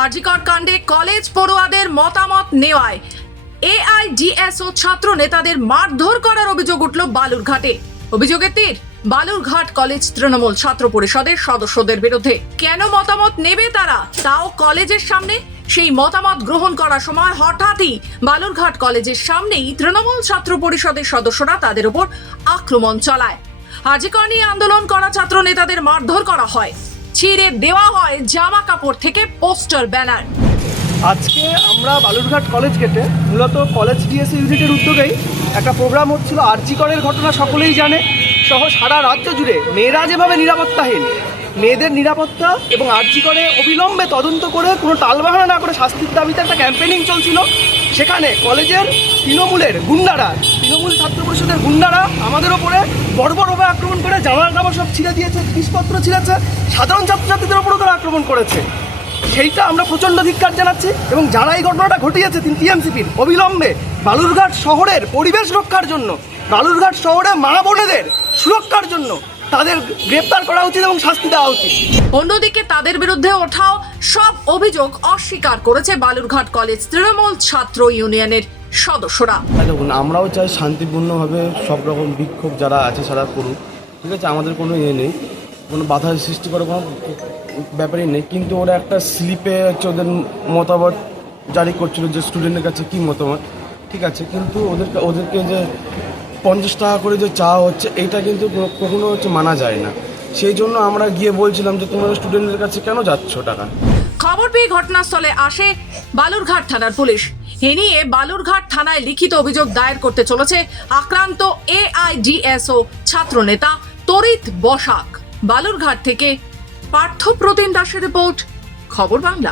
আরজিকর কাণ্ডে কলেজ পড়ুয়াদের মতামত নেওয়ায় এআইডিএসও ছাত্র নেতাদের মারধর করার অভিযোগ উঠল বালুরঘাটে। অভিযোগের তীর বালুরঘাট কলেজ তৃণমূল ছাত্র পরিষদের সদস্যদের বিরুদ্ধে। কেন মতামত নেবে তারা, তাও কলেজের সামনে? সেই মতামত গ্রহণ করার সময় হঠাৎই বালুরঘাট কলেজের সামনেই তৃণমূল ছাত্র পরিষদের সদস্যরা তাদের উপর আক্রমণ চালায়। আরজিকর নিয়ে আন্দোলন করা ছাত্র নেতাদের মারধর করা হয়, ছিঁড়ে দেওয়া হয় জামা কাপড় থেকে পোস্টার, ব্যানার। আজকে আমরা বালুরঘাট কলেজ গেটে মূলত কলেজ ডিএসসি ইউনিটের উদ্যোগেই একটা প্রোগ্রাম হচ্ছিল। আরজিকরের ঘটনা সকলেই জানে, সহ সারা রাজ্য জুড়ে মেয়েরা যেভাবে নিরাপত্তাহীন, মেয়েদের নিরাপত্তা এবং আরজিকরে অবিলম্বে তদন্ত করে কোনো টালবাহানা না করে শাস্তির দাবিতে একটা ক্যাম্পেইনিং চলছিল। সেখানে কলেজের তৃণমূলের গুন্ডারা, তৃণমূল ছাত্র পরিষদের গুন্ডারা আমাদের ওপরে বর্বরভাবে আক্রমণ করে জামা কাপড় সব ছিঁড়ে দিয়েছে, জিনিসপত্র ছিঁড়েছে, সাধারণ ছাত্রছাত্রীদের ওপরও তারা আক্রমণ করেছে। সেইটা আমরা প্রচণ্ড ধিক্কার জানাচ্ছি এবং যারা এই ঘটনাটা ঘটিয়েছে টিএমসিপির অবিলম্বে বালুরঘাট শহরের পরিবেশ রক্ষার জন্য, বালুরঘাট শহরে মা বোনেদের সুরক্ষার জন্য তাদের গ্রেপ্তার করা উচিত এবং শাস্তি দেওয়া উচিত। অন্যদিকে তাদের বিরুদ্ধে ওঠাও সব অভিযোগ অস্বীকার করেছে বালুরঘাট কলেজ তৃণমূল ছাত্র ইউনিয়নের সদস্যরা। দেখুন, আমরাও চাই শান্তিপূর্ণভাবে সব রকম বিক্ষোভ যারা আছে সারা করুক, ঠিক আছে, আমাদের কোনো নেই, কোনো বাধা সৃষ্টি করার কোনো ব্যাপারই নেই। কিন্তু ওরা একটা স্লিপে হচ্ছে ওদের মতামত জারি করছিল যে স্টুডেন্টের কাছে কী মতামত, ঠিক আছে, কিন্তু ওদেরকে যে 50 টাকা করে যে চাওয়া হচ্ছে এইটা কিন্তু কখনো হচ্ছে মানা যায় না। সেই জন্য আমরা গিয়ে বলছিলাম যে তোমরা স্টুডেন্টের কাছে কেন যাচ্ছ টাকা। খবর পেয়ে ঘটনাস্থলে আসে বালুরঘাট থানার পুলিশ। এ নিয়ে বালুরঘাট থানায় লিখিত অভিযোগ দায়ের করতে চলেছে আক্রান্ত এআইডিএসও ছাত্র নেতা তরিত বসাক। বালুরঘাট থেকে পার্থ প্রতিম দাসের রিপোর্ট, খবর বাংলা।